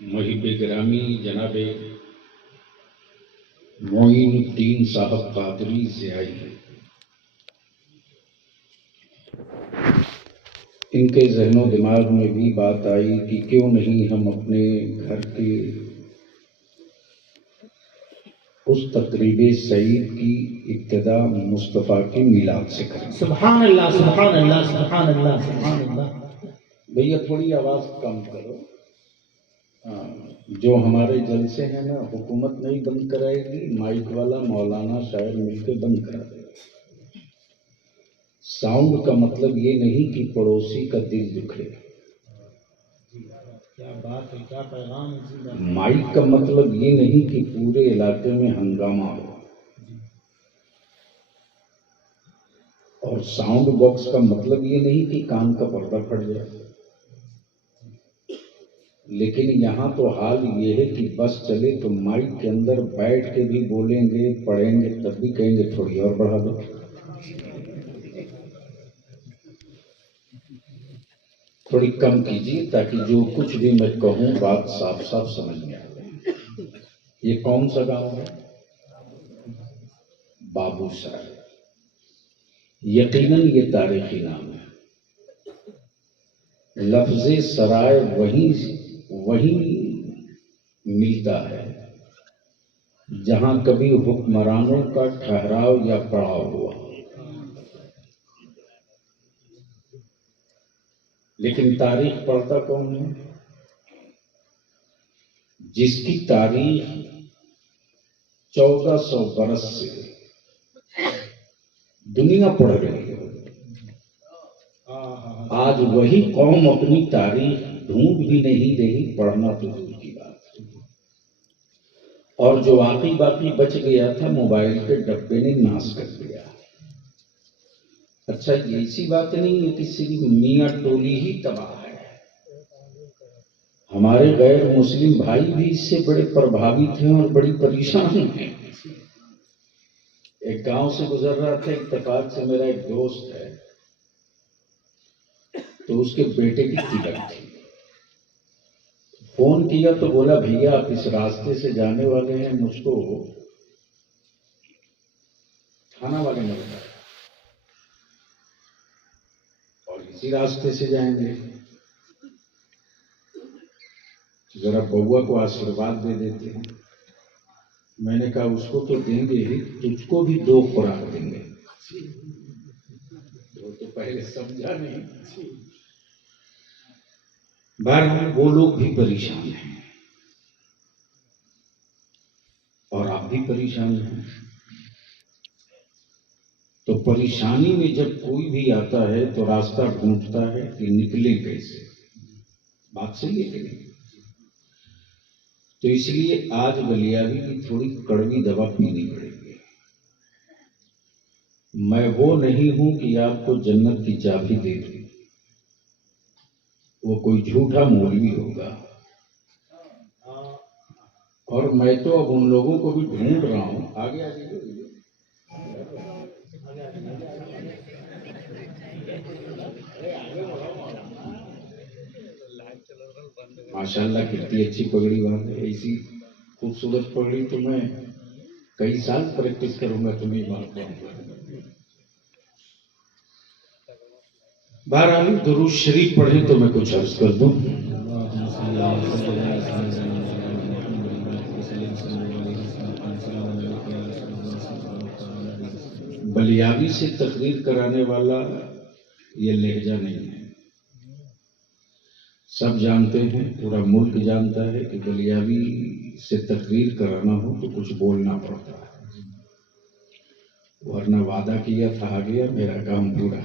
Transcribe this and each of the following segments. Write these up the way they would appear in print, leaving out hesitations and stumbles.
मुहिब गिरामी जनाब मोइनुद्दीन साहब कादरी से आई है। इनके जहनो दिमाग में भी बात आई कि क्यों नहीं हम अपने घर के उस तकरीबे सईद की इब्तिदा मुस्तफ़ा के मिलाद से करें। सुभान अल्लाह, सुभान अल्लाह, सुभान अल्लाह, सुभान अल्लाह। भैया थोड़ी आवाज़ कम करो। जो हमारे जलसे हैं ना, हुकूमत नहीं बंद कराएगी, माइक वाला मौलाना शायर मिलकर बंद करा देगा। साउंड का मतलब ये नहीं कि पड़ोसी का दिल दुखे। क्या बात है, क्या पैगाम है। माइक का मतलब ये नहीं कि पूरे इलाके में हंगामा हो, और साउंड बॉक्स का मतलब ये नहीं कि कान का पर्दा फट जाए। लेकिन यहाँ तो हाल ये है कि बस चले तो माइक के अंदर बैठ के भी बोलेंगे, पढ़ेंगे, तब भी कहेंगे थोड़ी और बढ़ा दो। थोड़ी कम कीजिए ताकि जो कुछ भी मैं कहूँ बात साफ साफ समझ में आए। ये कौन सा गांव है? बाबूसराय। यकीनन ये तारीखी नाम है। लफ्ज़े सराय वहीं मिलता है जहां कभी हुक्मरानों का ठहराव या पड़ाव हुआ। लेकिन तारीख पढ़ता कौन है? जिसकी तारीख 1400 बरस से दुनिया पढ़ रही है। आज वही कौम अपनी तारीख ढूंढ भी नहीं रही, पढ़ना तो दूर की बात है। और जो आखिरी बाकी बच गया था, मोबाइल के डब्बे ने नाश कर दिया। अच्छा, ऐसी बात नहीं है कि सिर्फ मियाँ टोली ही तबाह है। हमारे गैर मुस्लिम भाई भी इससे बड़े प्रभावित हैं और बड़ी परेशान हैं। एक गांव से गुजर रहा था, इत्तेफाक से मेरा एक दोस्त है, तो उसके बेटे की तिलक थी। फोन किया तो बोला, भैया आप इस रास्ते से जाने वाले हैं, मुझको थाना वाले ने बताया, और इसी रास्ते से जाएंगे, जरा बउआ को आशीर्वाद दे देते हैं। मैंने कहा उसको तो देंगे ही, तुझको भी 2 खुराक देंगे। वो तो पहले समझा नहीं। बहरहाल वो लोग भी परेशान हैं और आप भी परेशान हैं। तो परेशानी में जब कोई भी आता है तो रास्ता ढूंढता है कि निकले कैसे। बात सही है कि नहीं? तो इसलिए आज बलियावी की थोड़ी कड़वी दवा पीनी पड़ेगी। मैं वो नहीं हूं कि आपको जन्नत की चाबी दे दूं, वो कोई झूठा मौलवी होगा। और मैं तो अब उन लोगों को भी ढूंढ रहा हूं। आगे आगे माशाल्लाह कितनी अच्छी पगड़ी बांधे। ऐसी खूबसूरत पगड़ी तो मैं कई साल प्रैक्टिस करूंगा तो नहीं बांध पाऊंगा। बहरहाल दुरूद शरीफ पढ़े तो मैं कुछ अर्ज कर दूं। बलियावी से तकरीर कराने वाला ये लहजा नहीं है। सब जानते हैं, पूरा मुल्क जानता है कि बलियावी से तकरीर कराना हो तो कुछ बोलना पड़ता है, वरना वादा किया था आ गया, मेरा काम पूरा।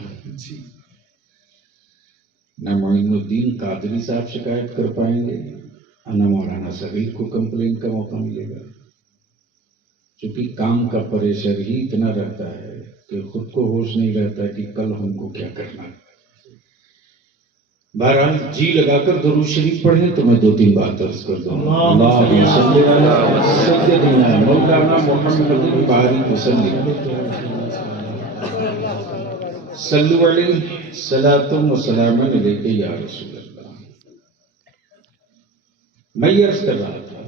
न मोइनुद्दीन कादरी साहब शिकायत कर पाएंगे, न मौलाना सबीर को कंप्लेन का मौका मिलेगा, क्योंकि काम का प्रेशर ही इतना रहता है कि खुद को होश नहीं रहता कि कल हमको क्या करना है। बहरहाल जी लगाकर दुरूद शरीफ पढ़े तो मैं 2-3 बात अर्ज कर दूं। मौलाना मोहम्मद बारिक वसल्लम सल्लु अलैहि सलातुम व सलामन अलैका या रसूल अल्लाह। मैं ये अर्ज कर रहा था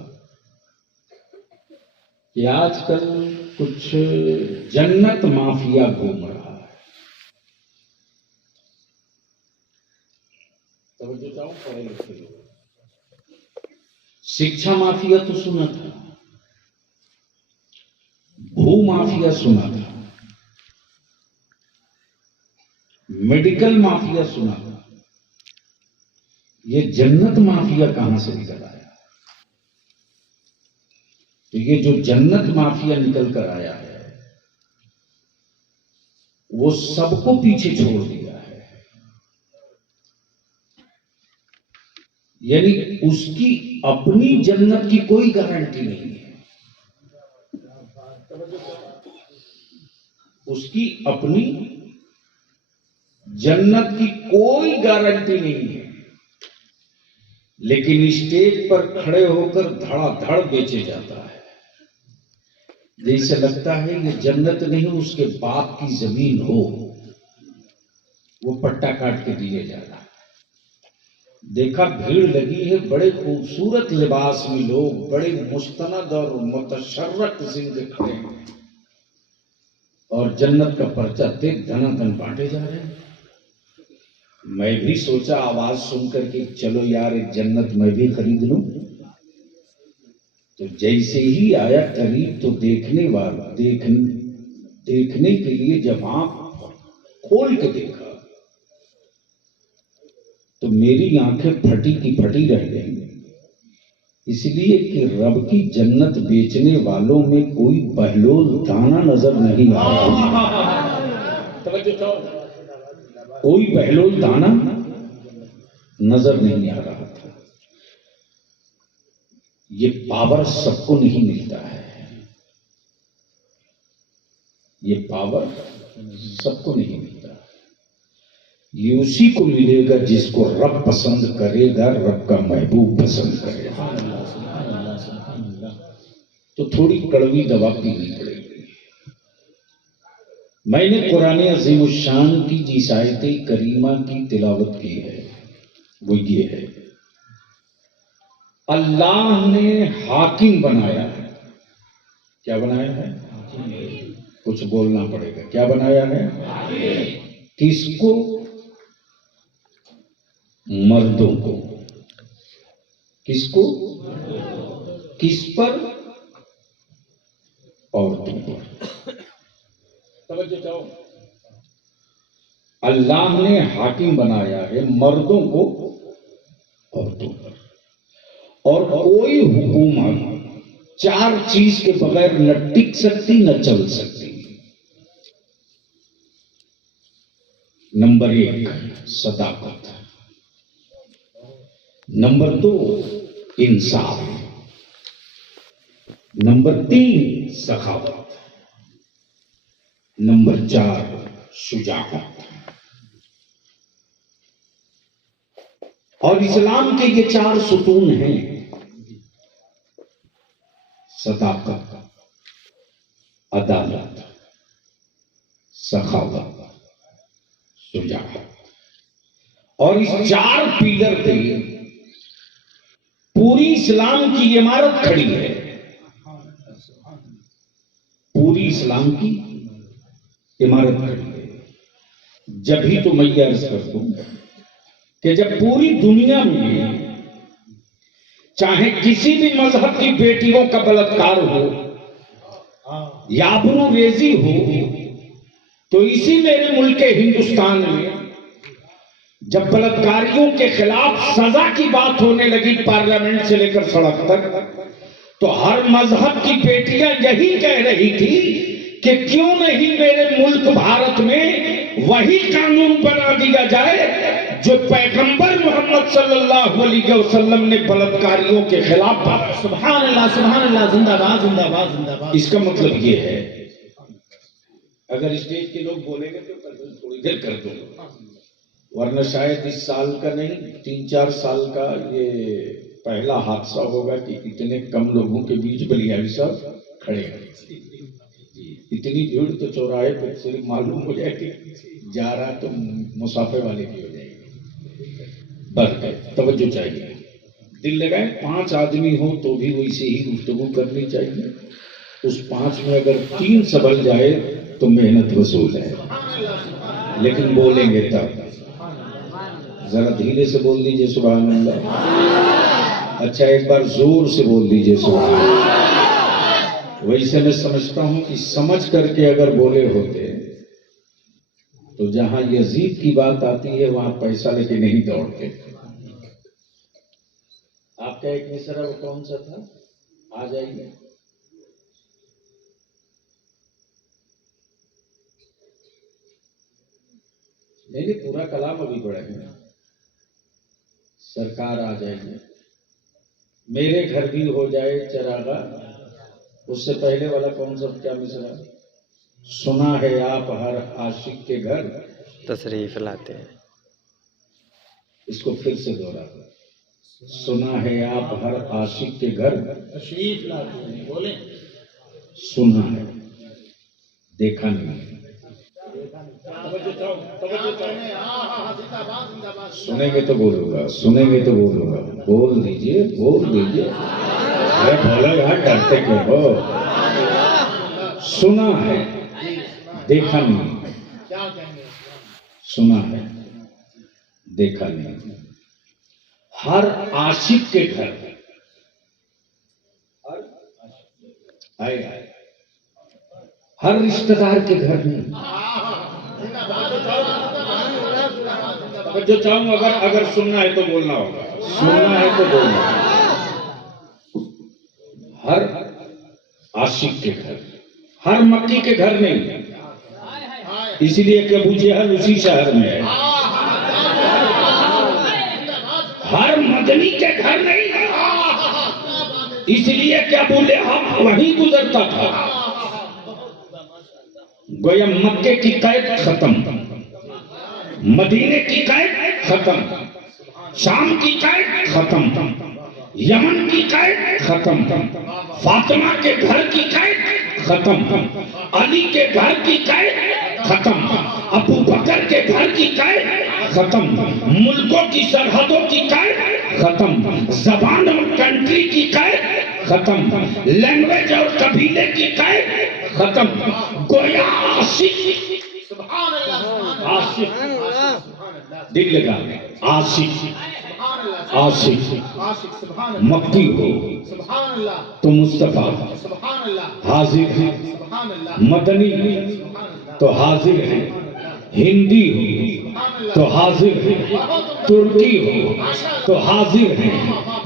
कि आजकल कुछ जन्नत माफिया घूम रहा है। तवज्जो चाहो पढ़े लिखे लोग। शिक्षा माफिया तो सुना था, भू माफिया सुना था, मेडिकल माफिया सुना था। ये जन्नत माफिया कहां से निकल आया? तो ये जो जन्नत माफिया निकल कर आया है वो सबको पीछे छोड़ दिया है। यानी उसकी अपनी जन्नत की कोई गारंटी नहीं है। उसकी अपनी जन्नत की कोई गारंटी नहीं है, लेकिन स्टेज पर खड़े होकर धड़ाधड़ बेचे जाता है। जैसे लगता है ये जन्नत नहीं, उसके बाप की जमीन हो, वो पट्टा काट के दिए जा रहा है। देखा भीड़ लगी है, बड़े खूबसूरत लिबास में लोग बड़े मुस्तनद और मुतशर्रफ किस्म के खड़े हैं और जन्नत का पर्चा तेज धनाधन बांटे जा रहे हैं। मैं भी सोचा आवाज सुनकर कि चलो यार एक जन्नत मैं भी खरीद लूं। तो जैसे ही आया करीब तो देखने के लिए जब आंख खोल के देखा तो मेरी आंखें फटी की फटी रह गई। इसलिए कि रब की जन्नत बेचने वालों में कोई बहलोल दाना नजर नहीं आ रहा। कोई बहलोल दाना नजर नहीं आ रहा था। ये पावर सबको नहीं मिलता है, ये पावर सबको नहीं मिलता। ये उसी को मिलेगा जिसको रब पसंद करेगा, रब का महबूब पसंद करेगा। तो थोड़ी कड़वी दवा पीनी पड़ेगी। मैंने कुरान अज़ीमुश्शान की जिस आयत करीमा की तिलावत की है वो ये है, अल्लाह ने हाकिम बनाया है। क्या बनाया है? कुछ बोलना पड़ेगा। क्या बनाया है? किसको? मर्दों को। किसको? किस पर? औरतों पर। समझो चाहो, अल्लाह ने हाकिम बनाया है मर्दों को औरतों पर। और कोई हुकूमत चार चीज के बगैर न टिक सकती न चल सकती। नंबर 1 सदाकत, नंबर 2 इंसाफ, नंबर 3 सखावत, नंबर 4 शुजाअत। और इस्लाम के ये 4 सुतून हैं, सदाकत, अदालत, सखावत, शुजाअत। और इस 4 पिलर पे पूरी इस्लाम की इमारत खड़ी है। पूरी इस्लाम की इमारत खड़ी है। जब भी तो मैं ये अर्ज कर दूं कि जब पूरी दुनिया में चाहे किसी भी मजहब की बेटियों का बलात्कार हो या अबूरेजी हो, तो इसी मेरे मुल्क हिंदुस्तान में जब बलात्कारियों के खिलाफ सजा की बात होने लगी पार्लियामेंट से लेकर सड़क तक, तो हर मजहब की बेटियां यही कह रही थी कि क्यों नहीं मेरे मुल्क भारत में वही कानून बना दिया जाए जो पैगंबर मोहम्मद सल्लल्लाहु अलैहि वसल्लम ने बलात्कारियों के खिलाफ बात। सुभान अल्लाह, जिंदाबाद जिंदाबाद जिंदाबाद। इसका मतलब ये है, अगर स्टेज के लोग बोलेंगे तो थोड़ी देर कर दो, वरना शायद इस साल का नहीं 3-4 साल का ये पहला हादसा होगा कि इतने कम लोगों के बीच बलियावी साहब खड़े हैं। इतनी भीड़ तो चौराहे पर सिर्फ मालूम हो जाए कि जा रहा तो मुसाफे वाले की हो जाएगी। बस तवज्जो चाहिए। दिल लगाए 5 आदमी हो तो भी वैसे ही गुफ्तगू करनी चाहिए। उस 5 में अगर 3 संभल जाए तो मेहनत वसूल है, लेकिन बोलेंगे तब। जरा धीरे से बोल दीजिए सुभान अल्लाह। अच्छा एक बार जोर से बोल दीजिए सुभान अल्लाह। वैसे मैं समझता हूं कि समझ करके अगर बोले होते तो जहां यजीद की बात आती है वहां पैसा लेके नहीं दौड़ते। आपका एक मिसरा वो कौन सा था? आ जाइए। नहीं पूरा कलाम अभी पढ़ेंगे। सरकार आ जाएगी, मेरे घर भी हो जाए चरागा। उससे पहले वाला कौन सा क्या मिसरा? सुना है आप हर आशिक के घर तशरीफ लाते हैं। इसको फिर से दोहरा। सुना है आप हर आशिक के घर तशरीफ लाते हैं। बोले सुना है, देखा नहीं। सुनेंगे तो बोलूंगा, सुनेंगे तो बोलूंगा। बोल दीजिए, बोल दीजिए। अरे बोलो यार, डरते क्यों हो? सुना है, देखा नहीं। सुना है, देखा नहीं। हर आशिक के घर आए, हर रिश्तेदार के घर नहीं। जो चाहूं अगर सुनना है तो बोलना होगा, सुनना है तो बोलना। हर आशिक के घर, हर मक्की के घर नहीं। इसलिए कि अबू जहल उसी शहर में है। हर मदनी के घर नहीं, इसलिए कि अबू लहब वहीं गुजरता था। गोया मक्के की कैद खत्म, मदीने की कैद खत्म, शाम की कैद खत्म, यमन की कैद खत्म, फातिमा के घर की कैद खत्म, अली के घर की कैद खत्म, अबू बकर के घर की कैद खत्म, मुल्कों की सरहदों की कैद खत्म, जबान और कंट्री की कैद खत्म, लैंग्वेज और कबीले की कैद खत्म। गोया आशिक, आशिक, दिल लगा, आशिक, आशिक मक्की हो तो मुस्तफा हाजिर है, मदनी तो हाजिर है, हिंदी हो तो हाजिर है, तुर्की हो तो हाजिर है,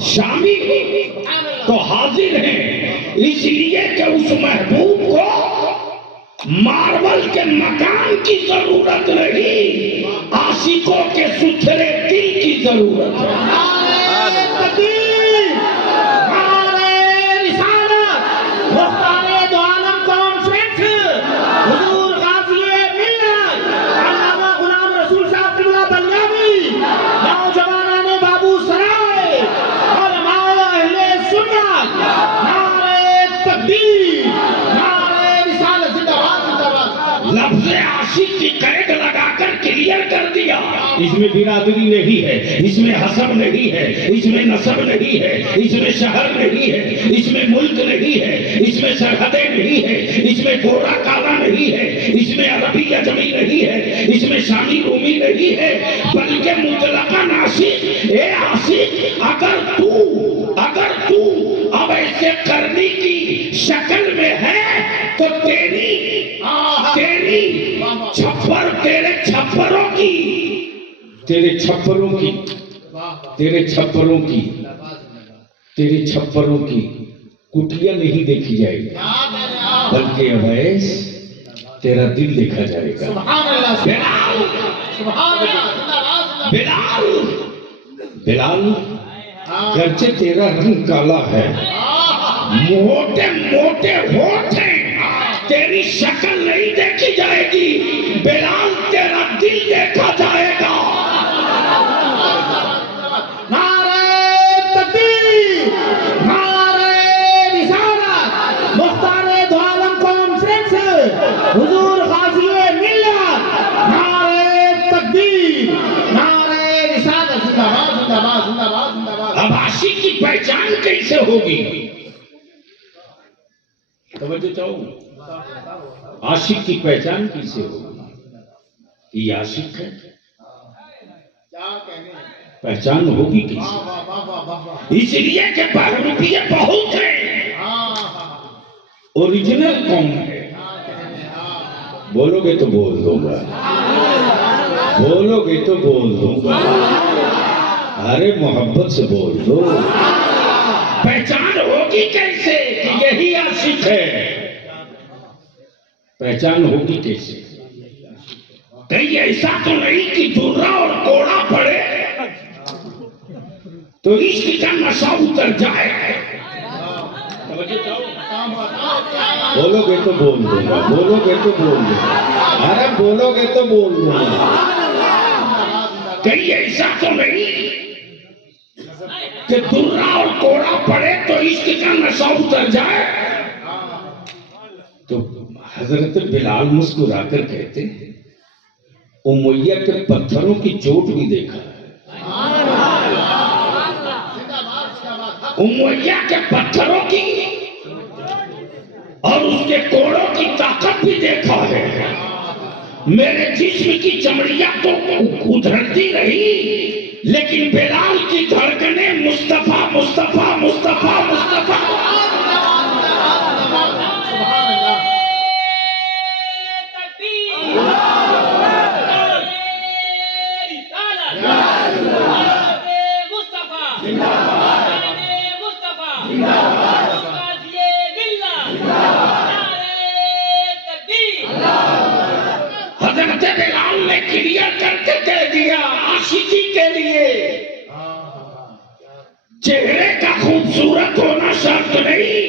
शामी हो तो हाजिर है। इसलिए कि उस महबूब को मार्बल के मकान की जरूरत नहीं, आशिकों के सुथरे दिल की जरूरत है। लफ्ज़ आशिक की कैद लगाकर क्लियर कर दिया। इसमें बिरादरी नहीं है, इसमें हसब नहीं है, इसमें नसब नहीं है, इसमें शहर नहीं है, इसमें मुल्क नहीं है, इसमें सरहदें नहीं है, इसमें गोरा काला नहीं है, इसमें अरबी अजमी नहीं है, इसमें शामी रूमी नहीं है, बल्कि मुतलकन आशिक। ए आशिक, अगर तू अब ऐसे करने की शक्ल में है तो तेरी छप्पर, तेरे छप्परों की कुटिया नहीं देखी जाएगी, बल्कि अवैस तेरा दिल देखा जाएगा। बिलाल, गर्चे तेरा रंग काला है, मोटे मोटे होठ हैं, तेरी शक्ल नहीं देखी जाएगी, बिलाल तेरा दिल देखा जाएगा। नारे तकबीर, नारे रिसालत, मुख्तारे दो आलम कॉन्फ्रेंस, हुजूर गाज़िए मिल्लत, नारे तकबीर, नारे रिसालत, जिंदाबाद जिंदाबाद जिंदाबाद जिंदाबाद। अब आशिक की पहचान कैसे होगी? तवज्जो चाहो, आशिक की पहचान कैसे होगी? ये आशिक है, पहचान होगी कैसे? इसलिए कि बहुरूपिये बहुत है, ओरिजिनल कौन है? बोलोगे तो बोल दूंगा, बोलोगे तो बोल दूंगा, अरे मोहब्बत से बोल दो। पहचान होगी कैसे कि यही आशिक है? पहचान होगी कैसे? कहीं ऐसा तो नहीं कि दुर्रा और कोड़ा पड़े तो इश्क का नशा उतर जाए। बोलोगे तो बोल दूंगा, बोलोगे तो बोल दूंगा, अरे बोलोगे तो बोल दूंगा। कहीं ऐसा तो नहीं कि दुर्रा और कोड़ा पड़े तो इश्क का नशा उतर जाए। तो हजरत बिलाल मुस्कुराकर कहते, उमैया के पत्थरों की चोट भी देखा है, उमैया के पत्थरों की और उसके कोड़ों की ताकत भी देखा है। मेरे जिस्म की चमड़ियां तो उधड़ती रही, लेकिन बिलाल की धड़कने मुस्तफा मुस्तफा मुस्तफा मुस्तफा। हजरत बिलाल ने क्लियर करके कह दिया, आशिकी के लिए चेहरे का खूबसूरत होना शर्त नहीं,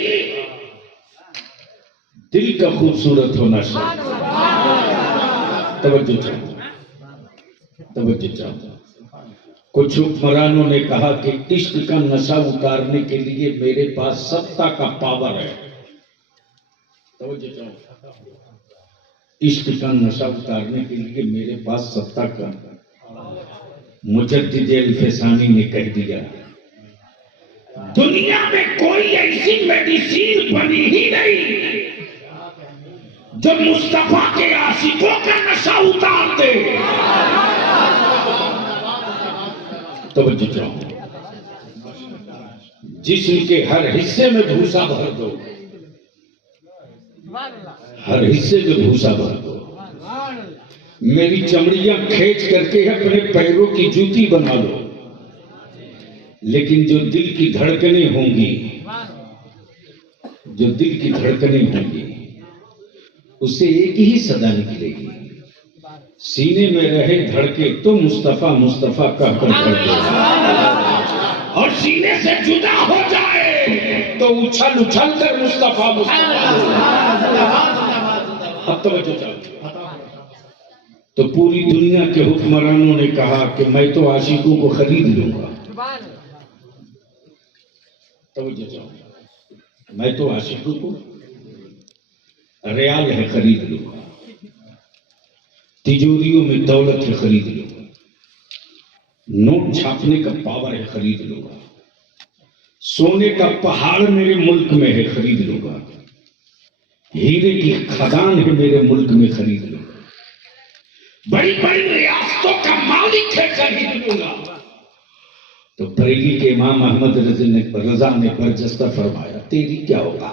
दिल का खूबसूरत होना शर्त। तवज्जो चाहो, तवज्जो चाहो। कुछ हुक्मरानों ने कहा कि इश्क का नशा उतारने के लिए मेरे पास सत्ता का पावर है। तवज्जो चाहो, इश्क का नशा उतारने के लिए मेरे पास सत्ता का। मुजद्दिद अल-फसानी ने कह दिया, दुनिया में कोई ऐसी मेडिसिन बनी ही नहीं जो मुस्तफा के आशिकों का नशा उतार दे। तवज्जो चाहो, जिस्म के हर हिस्से में भूसा भर दो, हर हिस्से में भूसा भर दो। मेरी चमड़ियां खींच करके अपने पैरों की जूती बना लो, लेकिन जो दिल की धड़कनें होंगी, जो दिल की धड़कनें होंगी, उससे एक ही सदा निकलेगी, सीने में रहे धड़के तो मुस्तफा मुस्तफा कहकर धड़के, और सीने से जुदा हो जाए तो उछल उछल कर मुस्तफा मुस्तफा। अब तवज्जो चाहो, तो पूरी दुनिया के हुक्मरानों ने कहा कि मैं तो आशिकों को खरीद लूंगा। तवज्जो चाहो, मैं तो आशिकों को रियाल है खरीद लूंगा, तिजोरियों में दौलत है खरीद लूंगा, नोट छापने का पावर है खरीद लूंगा, सोने का पहाड़ मेरे मुल्क में है खरीद लूंगा, हीरे की खदान है मेरे मुल्क में खरीद लूंगा, बड़ी बड़ी रियासतों का मालिक है खरीद लूंगा। तो बरेली के इमाम अहमद रजा ने बरजस्ता फरमाया, तेरी क्या होगा,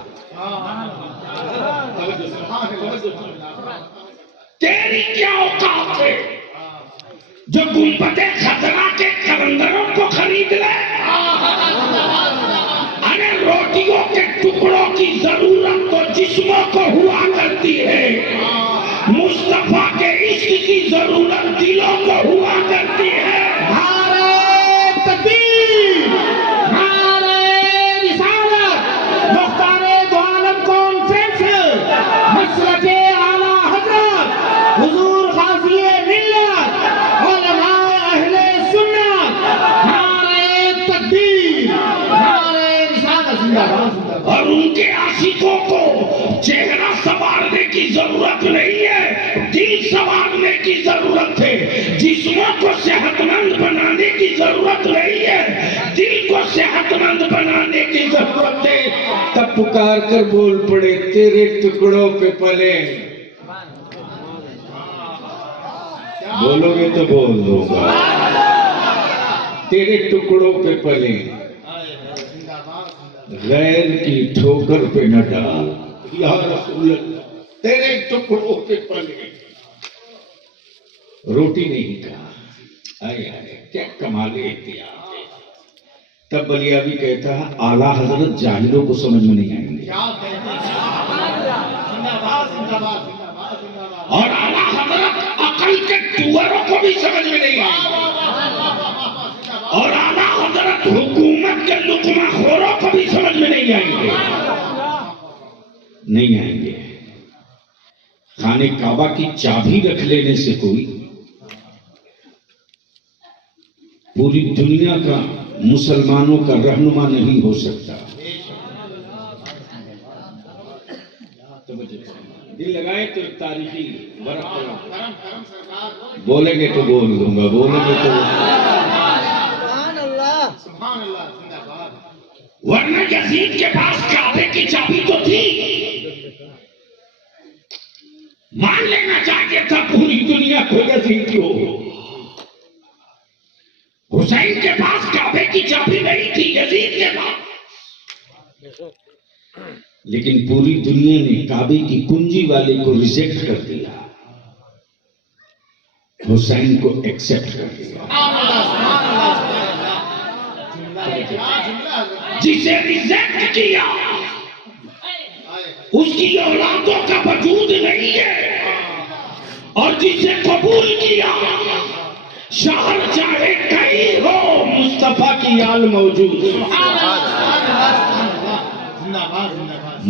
तेरी क्या औकात है जो गुंबदे खतरा के कलंदरों को खरीद ले। अरे रोटियों के टुकड़ों की जरूरत तो जिस्मों को हुआ करती है, मुस्तफा के इश्क की जरूरत दिलों को हुआ करती है। नारे तकबीर, नारे रिसालत, मुख्तारे दो आलम कॉन्फ्रेंस, मसलके आला हजरत हुजूर गाज़ी मिल्लत, उलमाए अहले सुन्नत, नारे तकबीर, नारे रिसालत जिंदाबाद। और उनके आशिकों को चेहरा संवारने की जरूरत नहीं है, दिल दिल संवारने की जरूरत है, जिस्मों को सेहतमंद बनाने की जरूरत नहीं है, दिल को सेहतमंद बनाने की जरूरत है। तब पुकार कर बोल पड़े, तेरे टुकड़ों पे पले। बोलोगे तो बोल दूंगा, तेरे टुकड़ों पे पले, गैर की ठोकर पे न डाल। या रसूल अल्लाह, तेरे टुकड़ों पे पले, रोटी नहीं खा। आए आए क्या कमाल इतिहास। तब बलियाबी कहता है, आला हजरत जाहिलों को समझ में नहीं आएंगे, और आला हजरत अकल के टुअरों को भी समझ में नहीं आएंगे, और आला हजरत हुकूमत के लुकमाखोरों को भी समझ में नहीं आएंगे। नहीं आएंगे। खाने काबा की चाबी रख लेने से कोई पूरी दुनिया का मुसलमानों का रहनुमा नहीं हो सकता। तो दिल लगाए तो तारीखी बोलेंगे तो बोल दूंगा, बोलेंगे तो वरना यजीद के पास काबे की चाबी तो थी, मान लेना चाहिए था पूरी दुनिया को यजीद की हो। हुसैन के पास काबे की चाबी नहीं थी, यजीद के पास, लेकिन पूरी दुनिया ने काबे की कुंजी वाले को रिजेक्ट कर दिया, हुसैन को एक्सेप्ट कर दिया। जिसे रिजेक्ट किया उसकी औलादों का वजूद नहीं है, और जिसे कबूल किया शहर चाहे कहीं हो, मुस्तफा की आल मौजूद।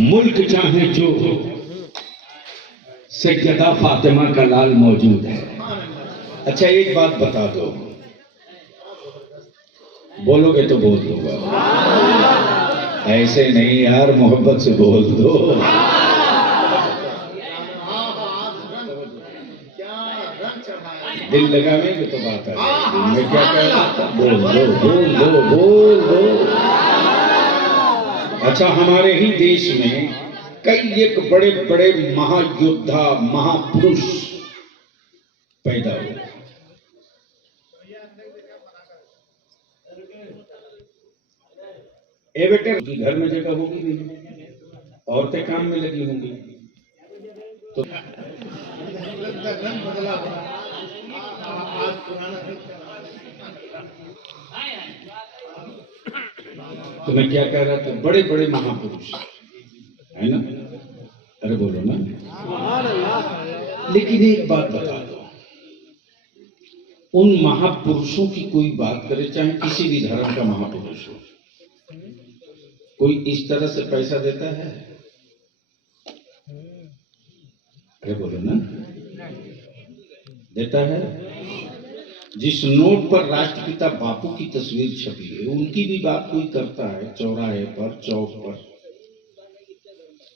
मुल्क चाहे जो हो, सैयदा फातिमा का लाल मौजूद है। अच्छा एक बात बता दो, बोलोगे तो बोल दूंगा, ऐसे नहीं यार, मोहब्बत से बोल दो। दिल लगावेंगे तो बात है। मैं क्या कह रहा था, बोल दो बोल दो बोल दो। अच्छा हमारे ही देश में कई एक बड़े बड़े महायोद्धा महापुरुष पैदा हुए। ए बेटे की घर में जगह होगी नहीं, औरतें काम में लगी होंगी, तो तो मैं क्या कह रहा था, बड़े बड़े महापुरुष है ना, अरे बोलो ना। लेकिन एक बात बता दो, उन महापुरुषों की कोई बात करे, चाहे किसी भी धर्म का महापुरुष हो, कोई इस तरह से पैसा देता है? अरे बोलो ना, देता है? जिस नोट पर राष्ट्रपिता बापू की तस्वीर छपी है, उनकी भी बात कोई करता है चौराहे पर चौक पर,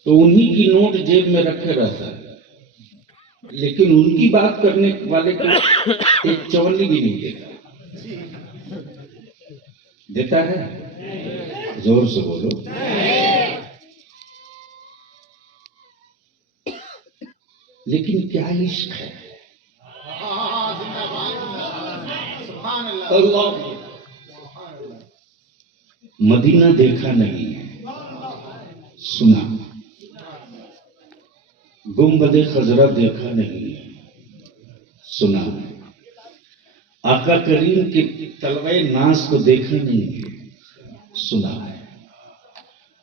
तो उन्हीं की नोट जेब में रखे रहता है, लेकिन उनकी बात करने वाले को एक चवन्नी भी नहीं देता। देता है? जोर से बोलो। लेकिन क्या इश्क है, अल्लाह। मदीना देखा नहीं है, सुना। गुंबदे खजरा देखा नहीं है, सुना। आका करीम के तलवे नाज को देखा नहीं है, सुना है।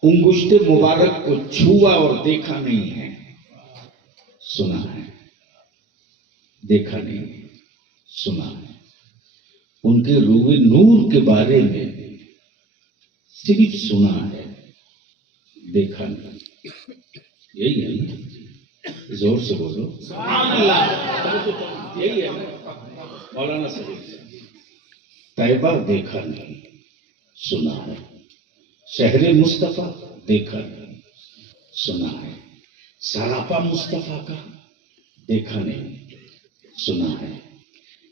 उंगुश्ते मुबारक को छुआ और देखा नहीं है, सुना है। देखा नहीं है, सुना है। उनके रूए नूर के बारे में सिर्फ सुना है, देखा नहीं। यही है ना, जोर से बोलो। यही है ना मौलाना साहब। तैबा देखा नहीं, सुना है। शहरे मुस्तफा देखा नहीं, सुना है। सरापा मुस्तफा का देखा नहीं, सुना है,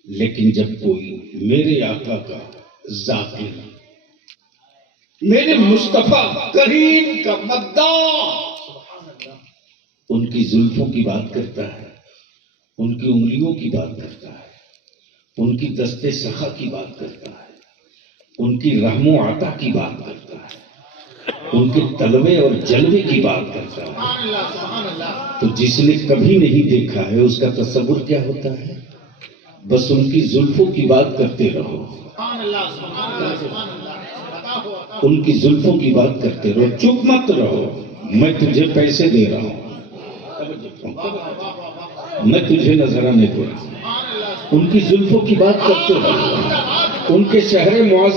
लेकिन जब कोई मेरे आका का जाकिर, मेरे मुस्तफा करीम का मद्दाह उनकी जुल्फों की बात करता है, उनकी उंगलियों की बात करता है, उनकी दस्ते सखा की बात करता है, उनकी रहमो आता की बात करता है, उनके तलवे और जलवे की बात करता है, तो जिसने कभी नहीं देखा है उसका तसव्वुर क्या होता है? बस उनकी जुल्फों की बात करते रहो, उनकी जुल्फों की बात करते रहो, चुप मत रहो। मैं तुझे पैसे दे रहा हूं, मैं तुझे नजराने दे रहा हूं, उनकी जुल्फों की बात करते रहो, उनके शहर मुआज़